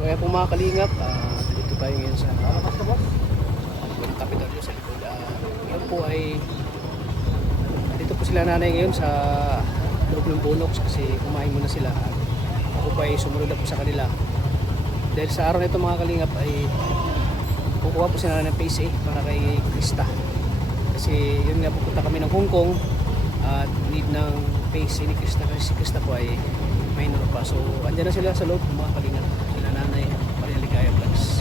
So kaya po mga kalingap, dito tayo ngayon sa Kapitolyo sa likod. Ngayon po ay dito po sila nanay ngayon sa loob ng Bunox kasi kumain muna sila. Ako pa ay sumunod na po sa kanila. Dahil sa araw na ito mga kalingap ay kukuha po sila ng PSA para kay Krista. Kasi yun nga, pupunta kami ng Hong Kong at need ng PSA ni Krista kasi si Krista po ay minor pa. So andyan na sila sa loob mga kalingap. Sila nanay, Maria Ligaya Vlogs.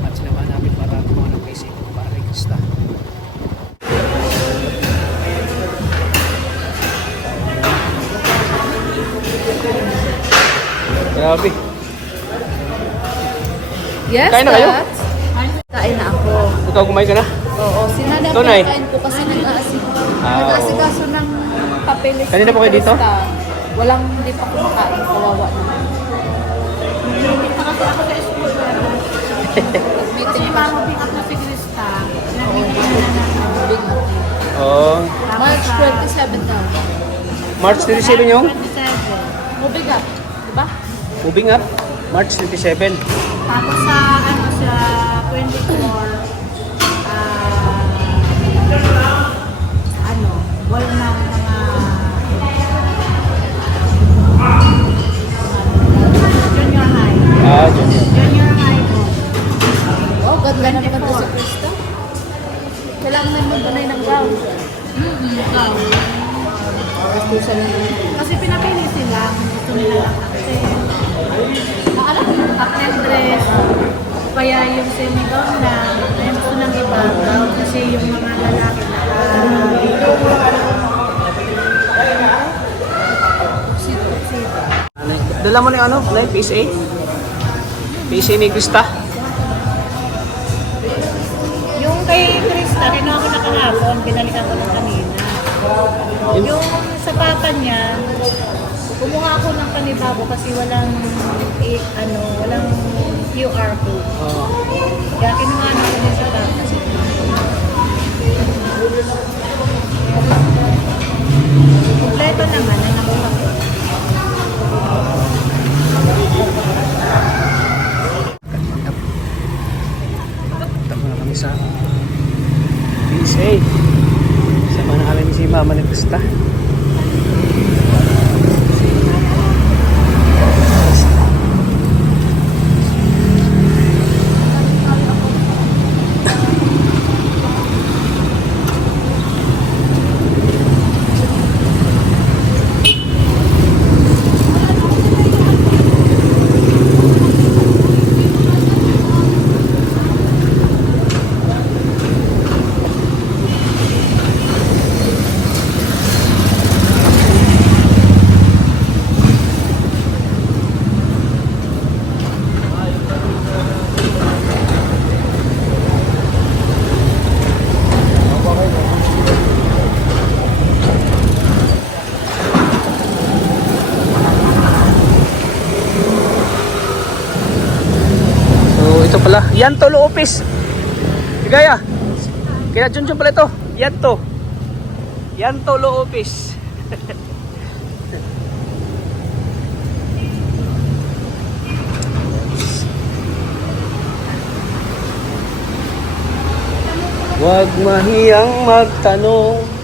At sinamahan namin para kumuha ng PSA para kay Krista. Grabe. Yes, Kain na kayo? Kain na ako. Ikaw kumain ka na? Oo, sinanap Ito, Nay. kain ko kasi Ah, nag-aasikaso ng papeles. Kanina po kayo dito? Walang hindi pa kumakain, kawawa naman. Kasi ako sa school, Meeting pa. pick up na si Krista. Big na. oh, March 27 daw. March 27 yung 27. Moving up, di ba? moving up. March 27. Tapos sa sa 24, wala ng mga junior high. Junior. Junior high po. Oh, ganda na maganda si Krista. Kailangan na mag-unay ng gown. Gusto na Kasi pinapili sila kung gusto nila lang kasi half dress, kaya yung semi-gown na ay gusto ng iba gown kasi yung mga lalaki Dala mo na yung ano? Like PSA? PSA ni Krista? yung kay Krista, rin ako nakahapon, binalikan ko ng kanina. Yung sa papa niya, kumuha ako ng panibago kasi walang walang QR code. Oo. Kaya kinuha na ako din sa papa. Kompleto naman ay nakuha ko. Punta na kami sa PSA. Sama na kami si Mama ni Krista. Ito pala, Yanto Lo Office. Ligaya. Kaya Junjun pala ito. Yanto. Yanto Lo Office. Huwag mahiyang magtanong.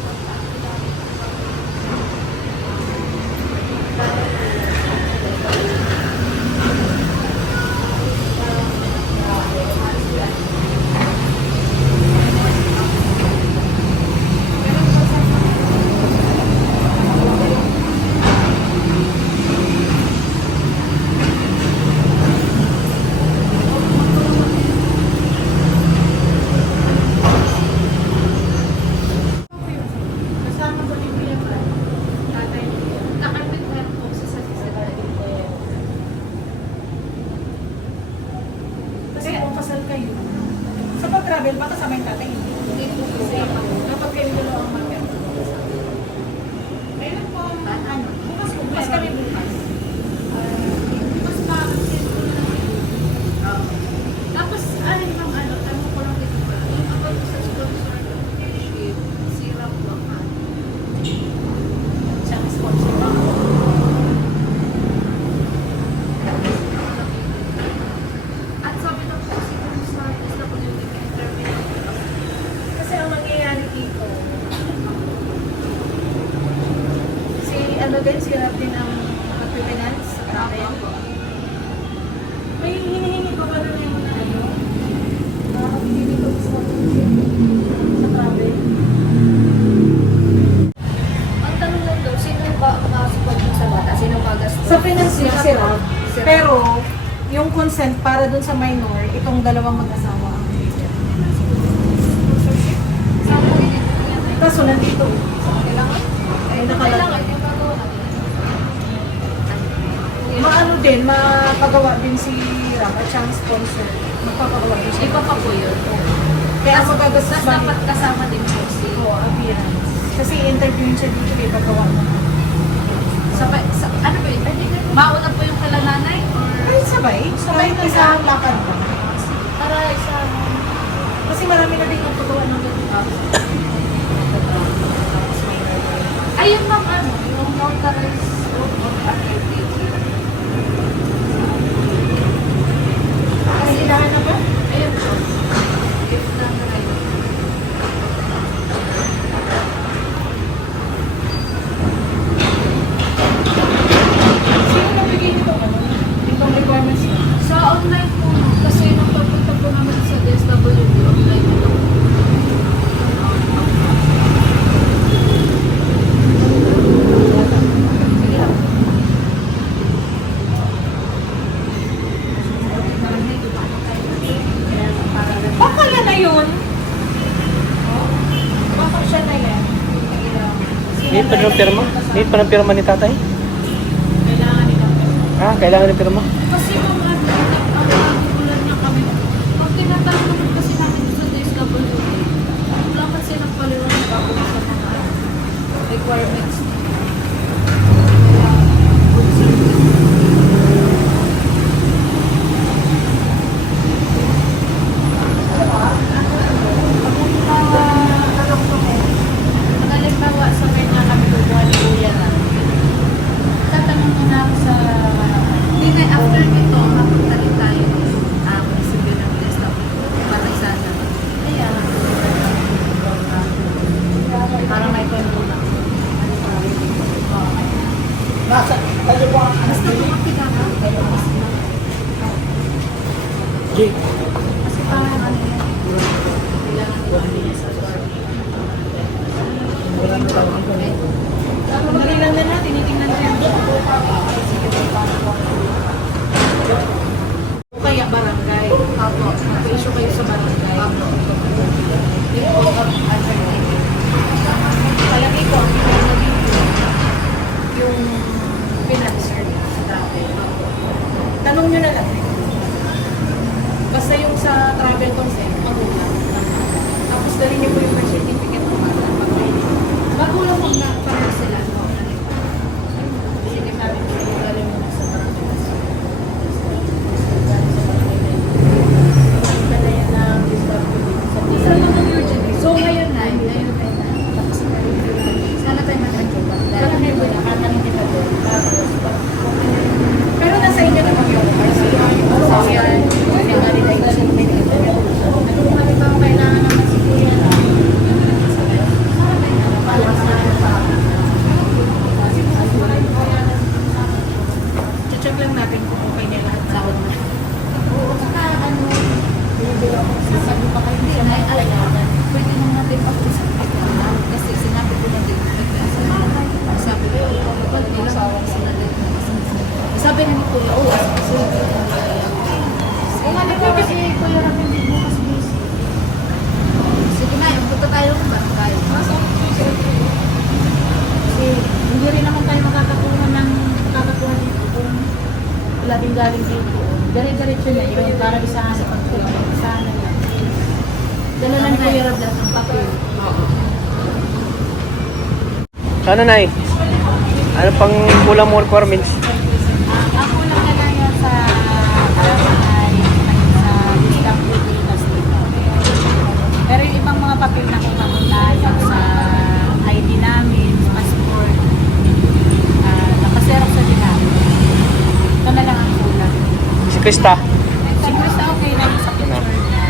Kasama ko din yung tatay. Nakapit po sa Satisfy. Kasi kung kasal kayo, sa pag-travel ba kasama yung tatay? Hindi po kasi kapag kayo dalawang mag-travel. Ayun po, bukas kami bukas. Bukas pa, tapos, tanong ko lang dito ba? Yung about sa sponsor ng leadership, si Rob Lohan. Siyang sponsor ako. consent para dun sa minor, itong dalawang mag-asawa ang kaso nandito. Ay, nakalagay. Maano din, mapagawa din si Ram at siyang sponsor. Magpapagawa din siya. Iba pa po yun. Kaya magagastos Tapos dapat kasama din po si... Oo, abiyan. Kasi interviewin siya dito kay paggawa mo. Ano ba yun? Mauna po yung kala nanay? Or... Ay, sabay. Sabay na sa lakad mo. Para isa... Kasi marami na din ang paggawa ng Ayun ma'am, ano? Yung notarized activity. Kasi ilahan na ba? Ayun po. If na ngayon. Sino nabigay nito? Itong requirements na? Sa online po, kasi nung pagpunta po namin sa DSWD, online po. Sige lang. Baka yan na yun. Baka siya na yan. Need pa ng pirma? Need pa ng pirma ni tatay? Kailangan nila. Ah, kailangan ng pirma. Kasi mga ulan niya kami. Pag tinatanong naman kasi namin sa DSWD, wala kasi nagpaliwanag ako sa mga requirements. Halimbawa sa kanya kami kukuha ni Kuya na. Tatanong muna ako sa hindi na after nito, mapunta rin tayo munisipyo ng DSWD para sana. Kaya, para may pagmuna. Basta tumakti ka na. Jay. Kasi parang ano yan. Kailangan ko niya sa Marilan na natin, itingnan na yan. Kaya barangay. Opo. Mag-issue kayo sa barangay. Opo. Yung code of alternative. Palagi ko, yung financer sa travel. Tanong nyo na lang. Basta yung sa travel consent, magulang. Tapos dali niyo po yung birth certificate ng bata. Magulang mo na para sila. Sige, sabi ko, dali mo na sa barangay. Pala yan ng disability sa Sa mga urgent. So ngayon na, Ngayon tayo na. Tapos sana tayo mag-retrova. parang may wala, kakanin kita doon. Pero nasa inyo na kami yung kasi social, kasi validation, ano kung halimbawa kailangan naman si Kuya na check lang natin kung okay na lahat sa akin. Oo, saka ano, sasabi pa kayo, hindi na alagaan. Pwede nung natin pag-usapan kasi sinabi ko na din, sabi ko, kapag nilang sinabi sabi na ni Kuya, oo, kasi kung ano po kasi Kuya Ramin din bukas busy. Sige na, yung punta tayo ng barangay. Kasi hindi rin naman tayo makakakuha dito kung wala din galing dito. Dire-diretso na yun, para isahan sa pagkulang. Isahan na yan. Dala lang kayo rablat ng papel. Sana Nay? Ano pang kulang mo requirements? Ang kulang na lang yan sa barangay, sa DSWD kasi. Pero yung ibang mga papel na kumakuna, yung sa ID namin, passport, nakaserok sa din namin. Ito na lang ang kulang. Si Krista. Siguro sa okay na yung sa picture niya.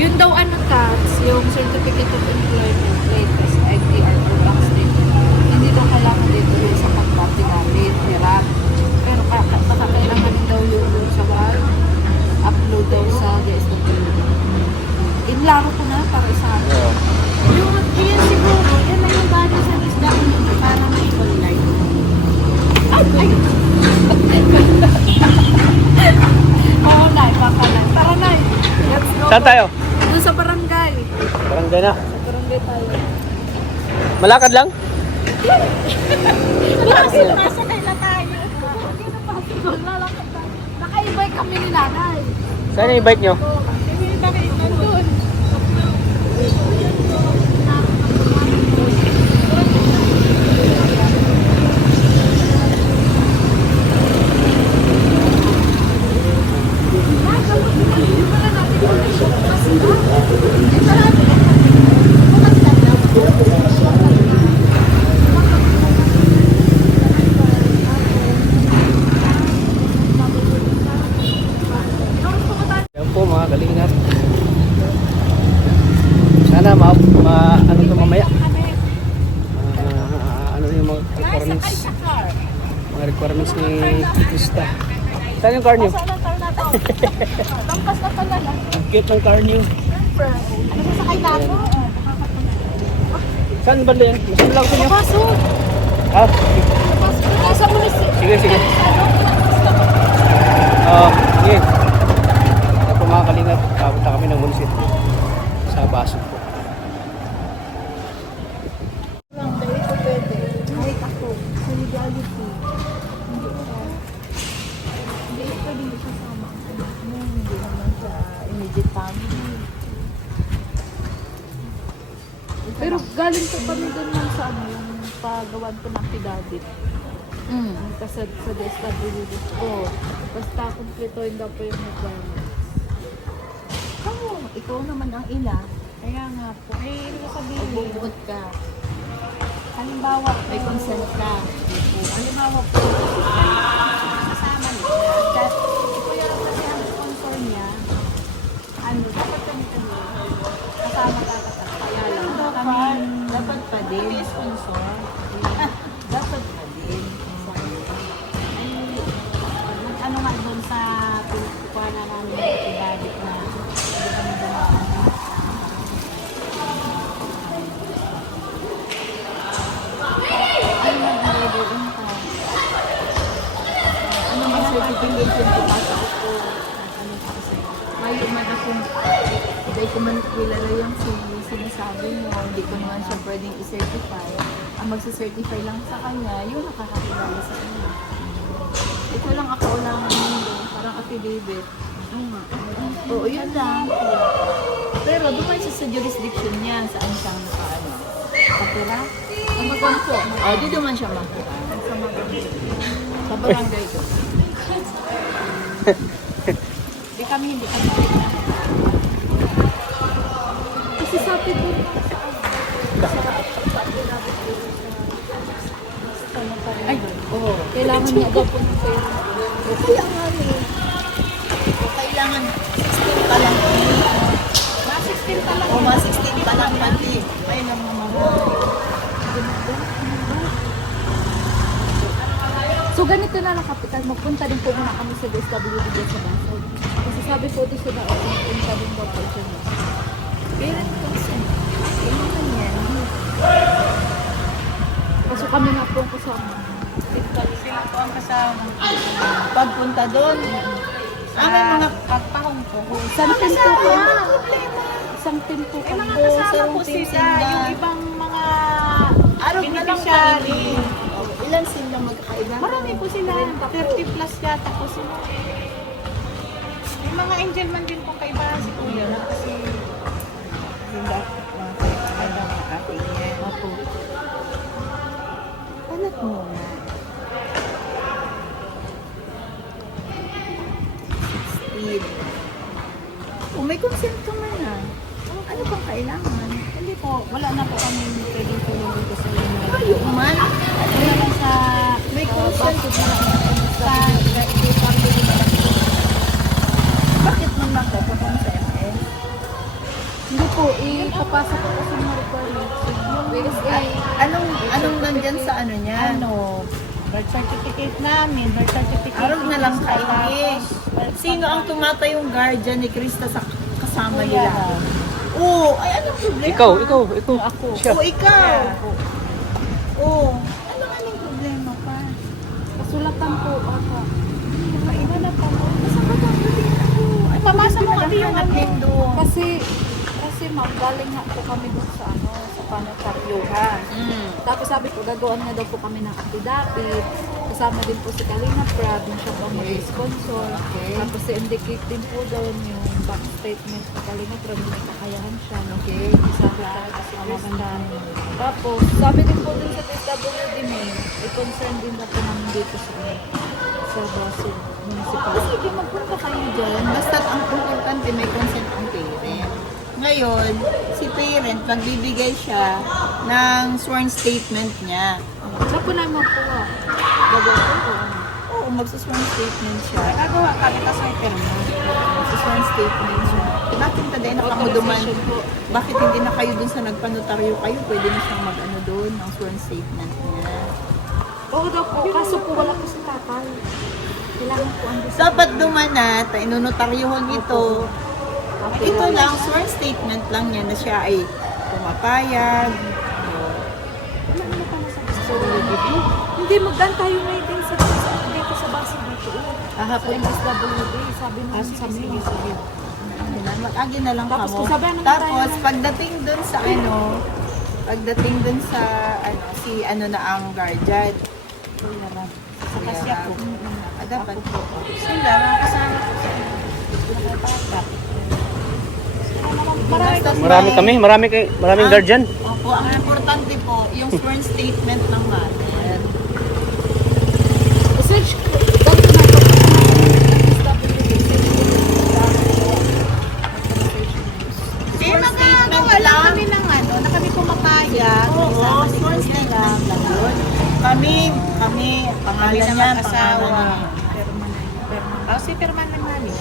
Yun daw ano tax, yung Certificate of Employment, latest, ITR or tax dito. Hindi daw kailangan dito yung sa pag-party namin, hirap. Pero baka kailangan din daw yung sa wall, upload daw sa DSWD. Inlaro ko na para sa akin. Yung yan siguro, yan na yung bata sa DSWD para may online. Ay! Saan tayo? Doon sa barangay. Barangay na. Sa barangay tayo. Malakad lang? Masakay na tayo. Hindi na possible. Lalakad tayo. Naka-e-bike kami ni nanay. Saan yung bike nyo? Bakit nandun? Yan po mga kalingap. Sana ano to mamaya. Ano yung mga requirements. Mga requirements ni Krista. Saan yung car niyo? Lampas na pala lang. Ang cute ng car niyo. Nasasakay na ako. Saan ba yan? Masun lang ko niyo. Pasok. Ah, Sa munisip. sige, sige. Oo, sige. Ito po mga kalingap. Kapunta kami ng munisip. Sa Basok po. Kahit ako, solidarity. Hindi ito din kasama ang anak mo. Hindi naman sa immediate family. Pero galing pa kami doon lang sa ano, yung pagawan ko ng affidavit. Kasi sa DSWD ko. Basta kumpletoin daw po yung requirements. Ikaw naman ang ina. Kaya nga po. Eh, sabihin mo. Bubukod ka. Halimbawa, may consent ka. Halimbawa po, kasama niya. At ito yung kasi ang sponsor niya. Ano, dapat kami kasama ka. Kaya lang, dapat pa din. Sponsor. Dapat pa din. Ano nga doon sa pinagkukuha na namin ng ibabit na hindi kami dumaan. Ano mga certificate yung pumasa ako? Ano pa kasi? Mayo man akong, hindi ko man kilala yung sinasabi mo, hindi ko naman siya pwedeng i-certify. Ang magsa-certify lang sa kanya, yung nakakakilala sa kanya. Ito lang ako lang mundo, parang affidavit. Oo, yun lang. Pero duman siya sa jurisdiction niya, saan siya nakaano. Kapira? Ang maganto. Oh, di duman siya makuha. Sa maganto. Sa barangay ko. Di kami hindi kami. Kasi sabi ko, Ay, oo. kailangan niya daw po ng pera. Kaya nga eh. Kailangan 16 pa lang. Mga 16 pa lang. O, mga 16 pa lang pati. Ay, naman mga. So ganito na lang kapitan, magpunta din po muna kami sa DSWD dyan sa Basod. Kasi sabi po doon sa daon, punta din po po siya. Parent consent. Kailangan yan. Kaso kami nga po ang kasama. Sila po ang kasama. Pagpunta doon, ang mga pagpahong po. Isang team po kami. Isang team po kami. Kasama po sila, yung ibang mga beneficiary. Ilan sila magkakaiba? Marami po sila. 30 plus yata po sila. May mga angel man din po kaibahan si Kuya. Kasi hindi mga kaibahan ng ating yan. Opo. Anak mo na. 16. Kung may consent ka man na, ano pang kailangan? Hindi po, wala na po kami pwedeng tulong dito sa inyo. Kayo man? Wala na sa may consent na sa bakit mo lang po kung sa MS? Hindi po, ipapasa ko kasi mga requirements. BSA. Anong nandyan sa ano niya? Ano? Birth certificate namin, birth certificate. Arog na lang kainin. Sino ang tumatayong guardian ni Krista sa kasama nila? Oo, ay anong problema? Ikaw. Ako. Siya. Oo, ikaw. Oo. Ano nga yung problema pa? Kasulatan po ata. Iba na pa mo. Nasa ba ako? Ay, pamasa mo kami yung atin doon. Kasi ma'am, galing nga po kami dun sa sa panotaryuhan. Tapos sabi ko, gagawin nga daw po kami ng affidavit. Kasama din po si Kalina Prab, yung siya po mag-sponsor. Okay. Tapos i-indicate din po doon yung bank statement ni Kalina Prab, may kakayahan siya. Okay. Sabi talaga si Kristen. Tapos, sabi din po dun sa PWD mail, i-concern din na po namin dito sa Basil Municipal. Sige, magpunta kayo dyan. Basta ang importante may consent ang parent. Ngayon, si parent, magbibigay siya ng sworn statement niya. Saan po namin magkuha? Gagawin po. Oo, magsusworn statement siya. Nagagawa ka, kasi may perma. Magsusworn statement siya. Bakit taday na kamuduman? Bakit hindi na kayo dun sa nagpanotaryo kayo? Pwede na siyang mag-ano doon ng sworn statement niya. Oo daw po, kaso po wala po si tatay. Kailangan po ang Dapat dumanat, inunotaryuhan ito. Ito lang, sworn statement lang niya na siya ay pumapayag. Hindi, magdaan tayo ngayon din dito sa base dito. Kahapon, MSWD, sabi naman sa amin. mag-agi na lang Tapos kamo. kung sabihan naman Tapos, tayo- pagdating dun sa si na ang guardian. Sa kasya po. Dapat po. Sila, kasama po sa Maraming guardian. Opo, ang importante po, yung sworn statement ng mother. Search ko. Dito na po. Magagawa lang kami ng na kami pumapayag. Oo, sworn statement lang yun. Kami, pangalan niya, asawa. Si Perman lang namin.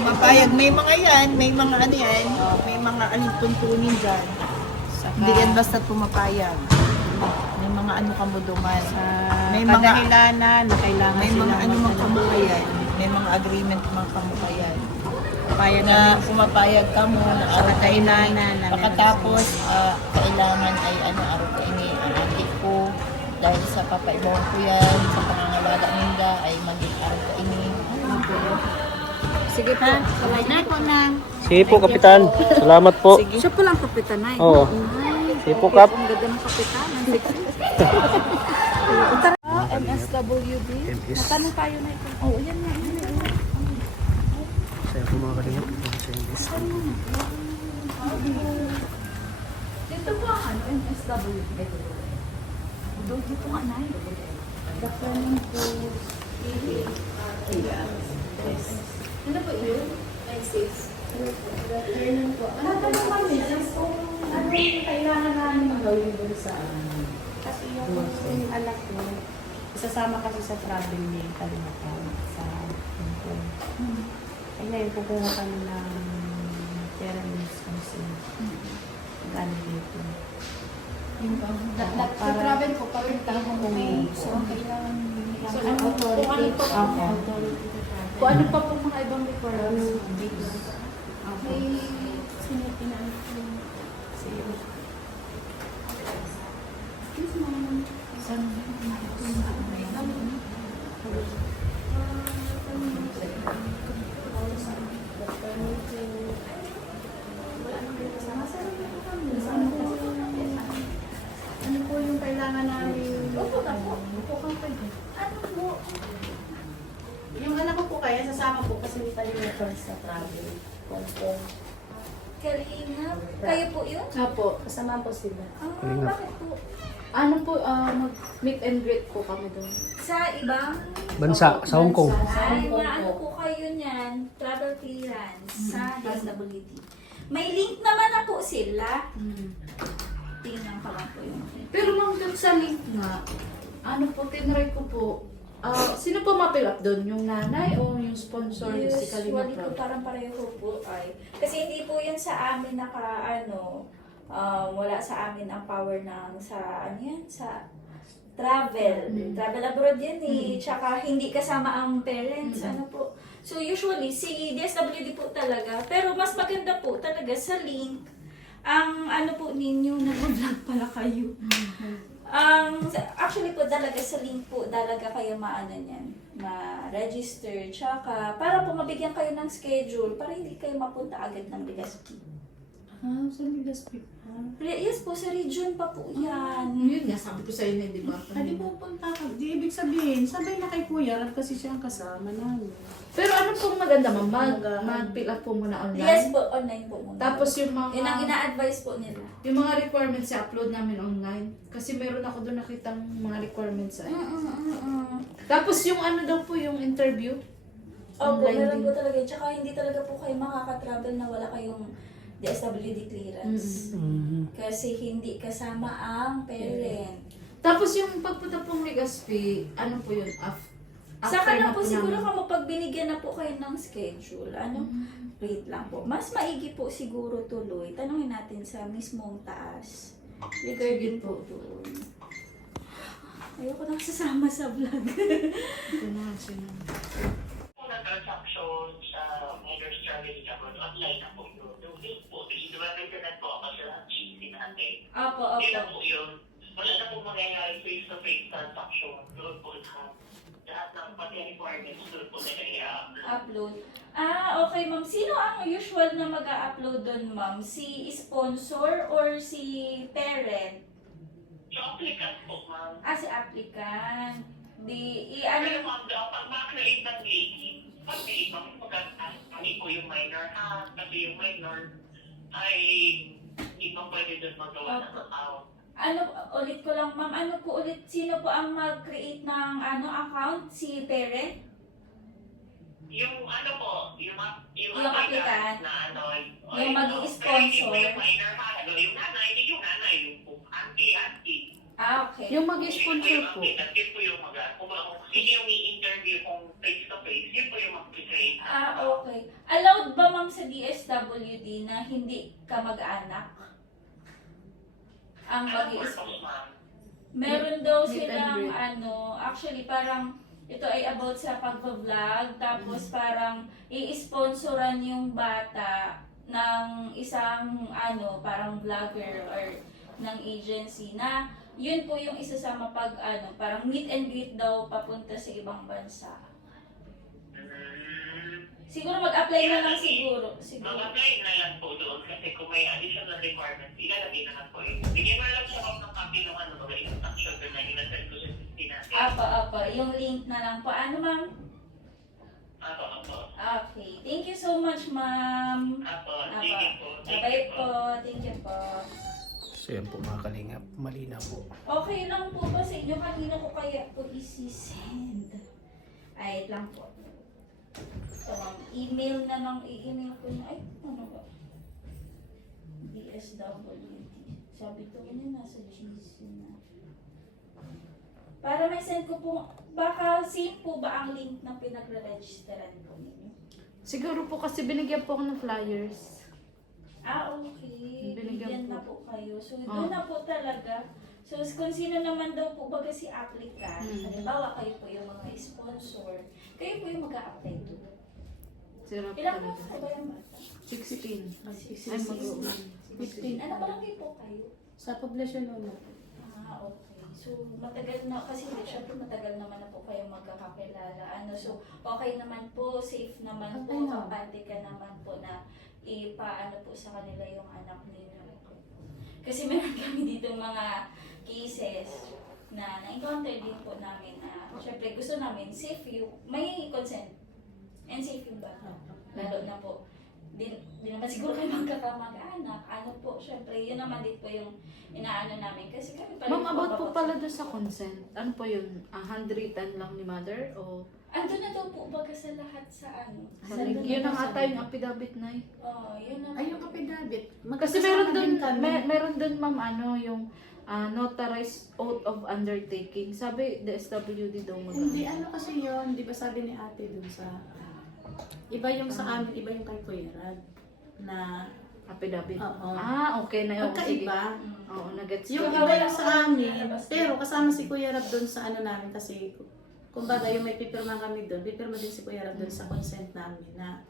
Pumapayag, may mga yan, may mga may mga alituntunin dyan. Hindi yan basta pumapayag. May mga kamuduman. May mga kadahilanan na kailangan may mga mang kamukayan. May mga agreement mga kamukayan. Na pumapayag ka mo na araw kailangan. Pagkatapos, kailangan ay araw ka ini ang adik ko. Dahil sa papaibawang ko yan, sa pangangalaga ninda ay maging araw ka ini. Sige po. Salamat po na. Sige po, Kapitan. Salamat po. Siya po lang kapitan ay. Oo. Sige po, Kap. Ang ganda ng kapitan. MSWD. Natanong tayo na ito. Oo, yan nga. Saya po mga kalingap. Dito po ang MSWD. Dito nga na yun. Dapanin po. Ano po yun? ISIS. Dapanin po. Ano kami? Ano yung kailangan namin gawin doon sa kasi yung anak ko, isasama kasi sa travel niya yung Kalinatan sa Hong Kong. Ay ngayon kukuha kami ng pera ng Wisconsin. Gano'n dito. Nag-travel ko pa rin tayo kung So, kailangan So, authority. Kung ano pa po mga ibang requirements. May sino pinanong ko. Ano po yung kailangan namin? Yung anak ko po kaya, sasama po kasi may Kalinatan sa travel. Hong Kong. Kalingap. Kayo po yun? Opo. Kasama po sila. Bakit po? Ano po, mag-meet and greet po kami doon. Sa ibang? Bansa, sa Hong Kong. Ay, ano po kayo niyan? Travel clearance sa DSWD. May link naman na po sila. Tingnan ko lang po yung link. Pero ma'am, doon sa link nga, ano po, tinry ko po, sino po ma-fill up doon? Yung nanay o yung sponsor si Usually Kalina po Prab? parang pareho po ay. Kasi hindi po yan sa amin wala sa amin ang power ng sa travel. Travel abroad yan eh. Tsaka hindi kasama ang parents. Ano po. So usually, si DSWD po talaga. Pero mas maganda po talaga sa link. Ang ano po ninyo, nag-vlog pala kayo. Actually po talaga sa link po talaga kayo maano niyan. ma-register, tsaka para po mabigyan kayo ng schedule para hindi kayo mapunta agad ng Legazpi. Sa Legazpi pa. Yes po, sa region pa po yan. Yun nga, sabi ko sa inyo, di ba? Hindi pupunta ka. Di ibig sabihin, sabay na kay Kuya Rab kasi siya ang kasama namin. Pero ano pong maganda, ma'am? Mag- Mag-fill up po muna online. Yes po, online po muna. Tapos yung mga... Yun ang ina-advise po nila. Yung mga requirements i-upload namin online. Kasi meron ako doon nakitang mga requirements ay. Tapos yung ano daw po, yung interview. Opo, Online meron din. po talaga. Tsaka hindi talaga po kayo makaka-travel na wala kayong DSWD clearance. Kasi hindi kasama ang parent. Tapos yung pagpunta pong Legazpi, ano po yun? Saka na po siguro namin. kung pagbinigyan na po kayo ng schedule, wait lang po. Mas maigi po siguro tuloy. Tanungin natin sa mismong taas. Regarding Sige po. po doon. Ayoko na sasama sa vlog. Ito na, sino. Unang transaction sa minor strategy ako, online na po yun. Yung link po, di ba internet po, kasi ang GC natin. Opo, Yun na opo. po yun. Wala na po mangyayari face-to-face transaction. Doon po lahat ng pati requirements doon po na i-upload. Upload. Okay ma'am. Sino ang usual na mag-a-upload doon ma'am? Si sponsor or si parent? So, applicant po, ma'am. Si applicant. Pero ma'am, pag ma-create ng link, pag-create ma'am, mag-create po yung minor ha. Kasi yung minor ay hindi pa pwede doon magawa ng account. Ulit ko lang ma'am, sino po ang mag-create ng account? Si parent? Yung ano po, yung applicant. na Yung mag-i-sponsor. Yung minor ha, yung nanay, hindi yung nanay, yung auntie. Okay. Yung mag-sponsor po. Yun po yung kung sino yung i-interview kung face-to-face, yun po yung mag-create. Okay. Allowed ba ma'am sa DSWD na hindi ka mag-anak? Ang mag-i-sponsor? Meron daw Meet and silang greet. actually parang ito ay about sa pagpa-vlog, tapos parang i-sponsoran yung bata ng isang parang vlogger or ng agency na yun po yung isasama pag parang meet and greet daw papunta sa ibang bansa. Siguro mag-apply na lang siguro. Mag-apply na lang po doon kasi kung may additional requirements, ilalagay na lang po yun. Bigyan mo lang siya ng copy ng mga instruction doon na inasal ko sa system natin. Apa. Yung link na lang po. Ano ma'am? Apo. Okay. Thank you so much ma'am. Apo, sige po. Bye po. Thank you po. So yan po mga kalingap, malinaw po. Okay lang po ba sa inyo? Kanina ko kaya po isi-send. Ay, lang po. So, email na lang, i-email ko na. Ay, ano ba? DSWD. Sabi ko niya nasa GC na. Para may send ko po, baka same po ba ang link na pinagre-registeran ko ninyo? Siguro po kasi binigyan po ako ng flyers. Okay. Binigyan Bigyan na po. po kayo. So, doon na po talaga. So, kung sino naman daw po baga si applicant, halimbawa kayo po yung mga sponsor, kayo po yung mag-a-apply doon. Sarap Ilang po talaga. ka ba yung bata? 16. Ay, 16. mag-uwi. 15. Ano barangay po kayo? Sa poblasyon ulo. Okay. So, matagal na, kasi syempre matagal naman na po kayong magkakakilala. So, okay naman po, safe naman po, Okay na. kampante ka naman po na ipaano po sa kanila yung anak ninyo. Kasi meron kami dito mga cases na na-encounter din po namin na syempre gusto namin safe yung, may consent and safe yung bata. Lalo na po, di naman siguro kayo magkakamag-anak. Ano po, syempre, yun naman din po yung inaano namin. Kasi kami pa rin Ma'am, about po bababa- pala doon sa consent. Ano po yun? Handwritten lang ni mother? O Ando na daw po baga sa lahat sa sa link? Yun ang ata yung affidavit na eh. Yun naman. Ay, yung kapidabit. Kasi meron doon, meron doon ma'am yung notarized oath of undertaking. Sabi, DSWD daw mo. Hindi, kasi yun. Di ba sabi ni ate dun sa... Iba yung sa amin, iba yung kay Kuya Rad. Na... Affidavit. Oo. Okay na yun. Sige. Magkaiba. Oo, nagets Yung ko. iba yung sa amin, pero kasama si Kuya Rab doon sa namin kasi kumbaga yung may pipirma kami doon, pipirma din si Kuya Rab doon sa consent namin na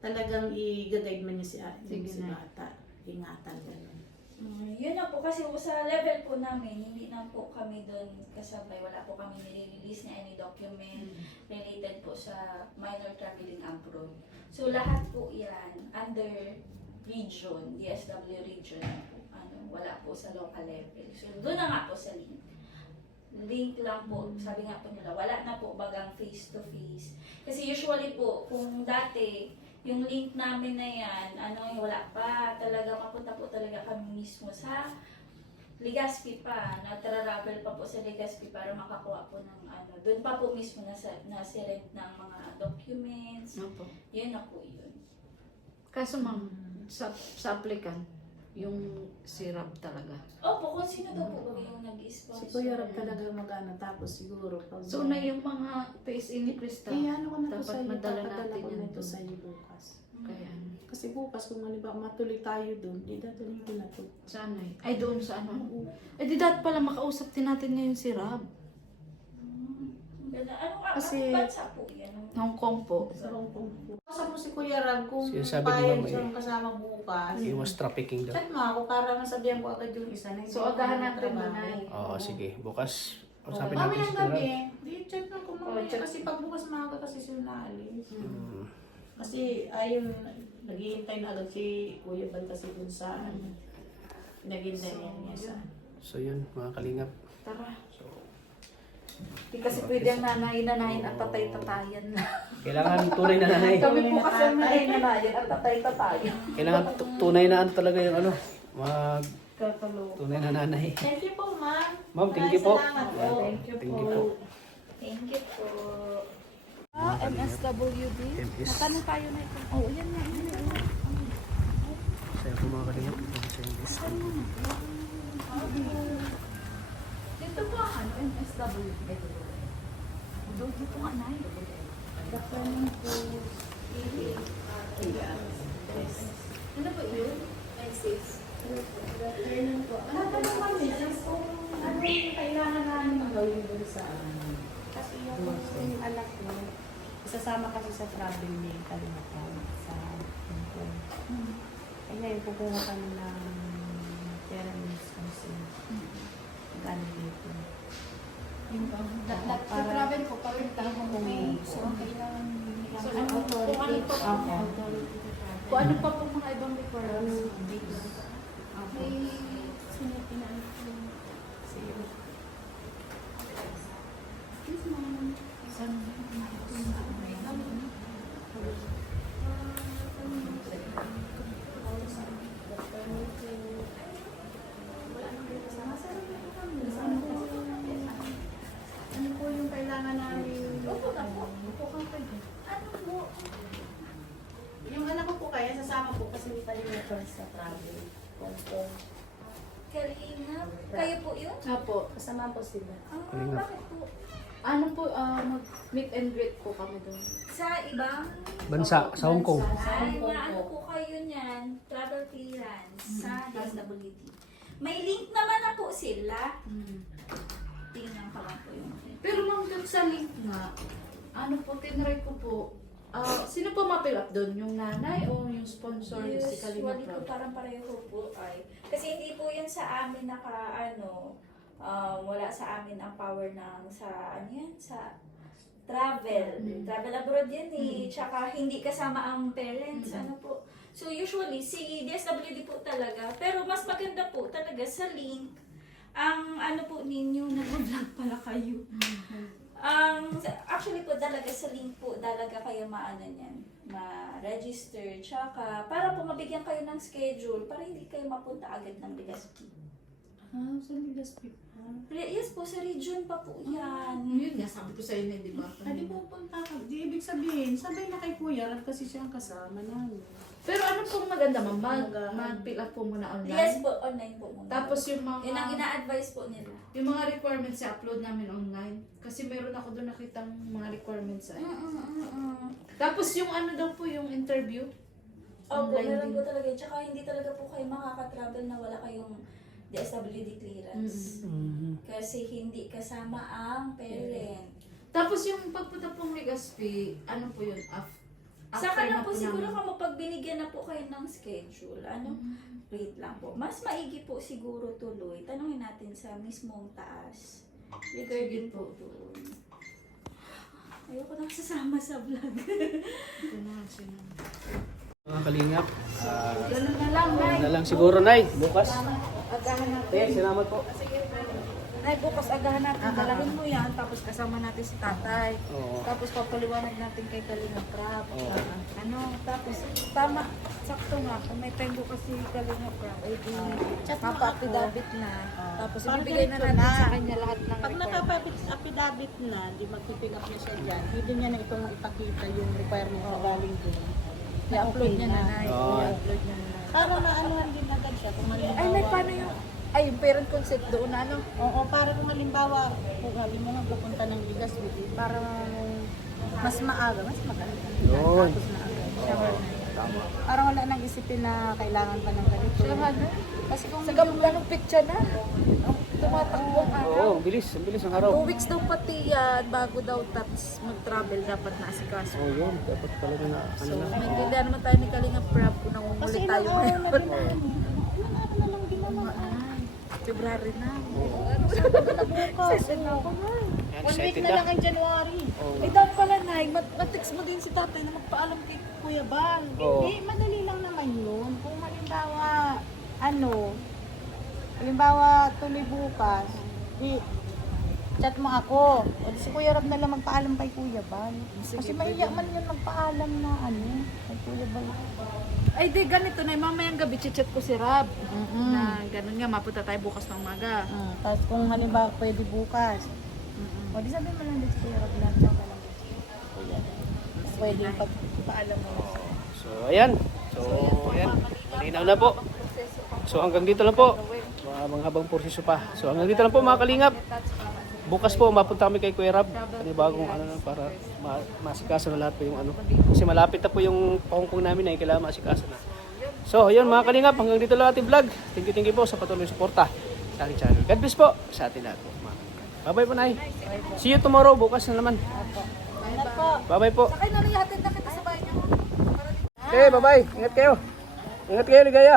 talagang i-guide man niya si Sige si na. bata. Ingatan gano'n. Yun na po kasi sa level po namin, hindi na po kami doon kasabay. Wala po kami nire-release na any document related po sa minor traveling abroad. So lahat po yan under region, DSW region po. Wala po sa local level. So doon na nga po sa link. Link lang po, sabi nga po nila, wala na po bagang face-to-face. Kasi usually po, kung dati, yung link namin na yan, wala pa. Talaga, mapunta po talaga kami mismo sa Legazpi pa. Nag-travel pa po sa Legazpi para makakuha po ng doon pa po mismo nasi-rent ng mga documents. Opo. Yun na po yun. Kaso ma'am, sa applicant, yung sirap talaga. Opo, kung sino daw po yung nag-sponsor. Si Kuya Rab talaga mag-ano, tapos siguro pag... So na yung mga PSA ni Krista, ano ko na to dapat sa iyo, madala papadala natin ko yan na to doon. sa iyo bukas. Kaya, Kasi bukas kung halimbawa matuloy tayo doon, di datuloy ko na to. sana ay doon sa ano. Eh di dapat pala makausap din natin ngayon si Rab. Kasi- Anong bansa po yan? Hong Kong po. Sa Hong Kong po. Kasama mo si Kuya Rab kung Sinasabi ni payag Mama siyang kasama bukas. Iwas trafficking daw. Chat mo ako para masabihan ko agad yung isa na hindi So, ako agahan natin nagtrabaho. muna eh. Oo, sige. Bukas, sabi Mami natin ng si gabi, Gerard. di chat lang ko Oh, mamaya chat. kasi pag bukas maaga kasi sila naalis. Mm. Kasi ayun, naghihintay na agad si Kuya Bal kasi dun sa naghihintay niya sa... So yun, mga kalingap. Tara. So, Di kasi pwede ang nanay-nanayin at tatay-tatayan na. kailangan tunay na nanay. Kami po kasi ang nanay-nanayin at tatay-tatayan. Kailangan tunay na talaga yung Kakalo. tunay na nanay. Thank you po, ma'am. Ma'am, thank you po. Salamat po. Thank you Thank po. you po. Thank you po. MSWD. MS. Natanong tayo na ito. Oh, yan nga. Saya po mga kalingap. Ito sa English. Dito po ano, MSWD. Dito nga na yun. Ano ba yun? ISIS. Natanong kami kung ano yung kailangan namin gawin dun sa kasi yung anak ko, isasama kasi sa travel ni Kalimantan sa Hong Kong. Kaya ngayon kukuha kami ng parents council. Gano'n dito. Travel ko pa rin tayo kung So, kailangan So, ano po? Kung ano pa po mga ibang requirements? May sinipinaan ko. Ano po yung kailangan namin? Opo na po. Opo ka pwede. Ano po? Yung anak ko po kaya sasama po kasi may Kalimantan sa travel. Hong Kong. Kalingap. Kayo po yun? Opo. Kasama po sila. Bakit po? Ano po, mag-meet and greet po kami doon. Sa ibang Bansa, sa Hong Kong. ay, ano po kayo niyan? Travel clearance sa DSWD. May link naman na po sila. Tingnan ko lang po yung link. Pero ma'am, dun sa link nga, ano po, tinry ko po, sino po ma-fill up doon? Yung nanay o yung sponsor? Si Usually Kalina po Pro? parang pareho po ay. Kasi hindi po yun sa amin wala sa amin ang power ng sa travel. Travel abroad yan eh. Tsaka hindi kasama ang parents. Ano po. So usually, si DSWD po talaga. Pero mas maganda po talaga sa link. Ang ano po ninyo, nag-vlog pala kayo. Actually po talaga sa link po talaga kayo ma-register. Tsaka para po mabigyan kayo ng schedule para hindi kayo mapunta agad ng Legazpi. Sa Legazpi pa. Yes po, sa region pa po yan. Yun nga, sabi ko sa inyo, di ba? Hindi pupunta ka. Di ibig sabihin, sabay na kay Kuya Rab kasi siya ang kasama namin. Pero ano pong maganda ma'am? Mag-fill up po muna online. Yes po, online po muna. Tapos yung mga... yun ang ina-advise po nila. Yung mga requirements i-upload namin online. Kasi meron ako doon nakitang mga requirements ay. Tapos yung ano daw po, yung interview. Opo, Online meron din. po talaga. Tsaka hindi talaga po kayo makaka-travel na wala kayong DSWD clearance. Kasi hindi kasama ang parent. Tapos yung pagpunta pong Legazpi, ano po yun? Saka After na po siguro namin. kamo pag binigyan na po kayo ng schedule, wait lang po. Mas maigi po siguro tuloy. Tanungin natin sa mismong taas. Regarding po doon. Ayoko na sasama sa vlog. Ito na, sino. Mga kalingap. Ganun na lang, Nay. Na lang siguro, Nay. Bukas. Agahan natin. Eh, salamat po. Nay, bukas agahan natin. Dalawin mo yan, tapos kasama natin si tatay. Oo. Tapos papaliwanag natin kay Kalingap Rap. Oo. Tapos tama, sakto nga. Kung may time bukas si Kalingap Rap, eh di, mapa-affidavit na. Tapos Parang ibibigay na ganito natin na. sa kanya lahat ng Pag nakapapit-affidavit na, di magpipick up niya siya dyan, pwede niya na itong ipakita yung requirement na galing doon. I-upload niya na, Nay. Oo. I-upload niya na. Para maanuhan din agad siya. Kung halimbawa, Ay, Nay, paano yung, ay, yung parent consent doon na ano? Oo, para kung halimbawa, kung halimbawa pupunta ng Ligas, para mas maaga, mas magaling. Yun. Tapos na agad. Siya ba? Tama. Para wala nang isipin na kailangan pa ng ganito. Siya nga, no? Kasi kung Sa ganda ng picture na. Tumatakbo ang araw. Oo, bilis. Ang bilis ng araw. 2 weeks daw pati yan, bago daw tapos mag-travel, dapat naasikaso. Oo, yun. Dapat talaga na, ano So, na. maintindihan naman tayo ni Kalingap Rap kung nangungulit kasi tayo ilang araw na ngayon. din naman. Ilang araw na lang din naman. February na. Bukas. Seven na ako na. Yan, 1 week excited na na. lang ang January. Oo. Eh, dapat pala, Nay, mat-text mo din si tatay na magpaalam kay Kuya Bal. Oo. Hindi, madali lang naman yun. Kung halimbawa, tuloy bukas, chat mo ako. O di si Kuya Rab na lang magpaalam kay Kuya Bal. Kasi maiyak man yun magpaalam na kay Kuya Bal. Ay, di, ganito na. Mamayang gabi, chichat ko si Rab. Na ganun nga, mapunta tayo bukas ng umaga. Tapos kung halimbawa pwede bukas, o di sabihin mo lang din si Kuya Rab na chat na lang din si Kuya. Pwede pagpaalam mo. So, ayan. So, ayan. Malinaw na po. So, hanggang dito lang po. Mga habang proseso pa. So, hanggang dito lang po mga kalingap. Bukas po, mapunta kami kay Kuya Rab. Bagong ano na para masikaso na lahat po yung ano. Kasi malapit na po yung pahungkong namin na kailangan masikaso na. So, ayun mga kalingap. Hanggang dito lang ating vlog. Thank you po sa patuloy suporta sa ating channel. God bless po sa atin lahat po. Bye-bye po, Nay. See you tomorrow. Bukas na naman. Bye-bye po. Sakay na lang, hatid na kita sa bahay niyo. Okay, bye-bye. Ingat kayo. Ingat kayo, Ligaya.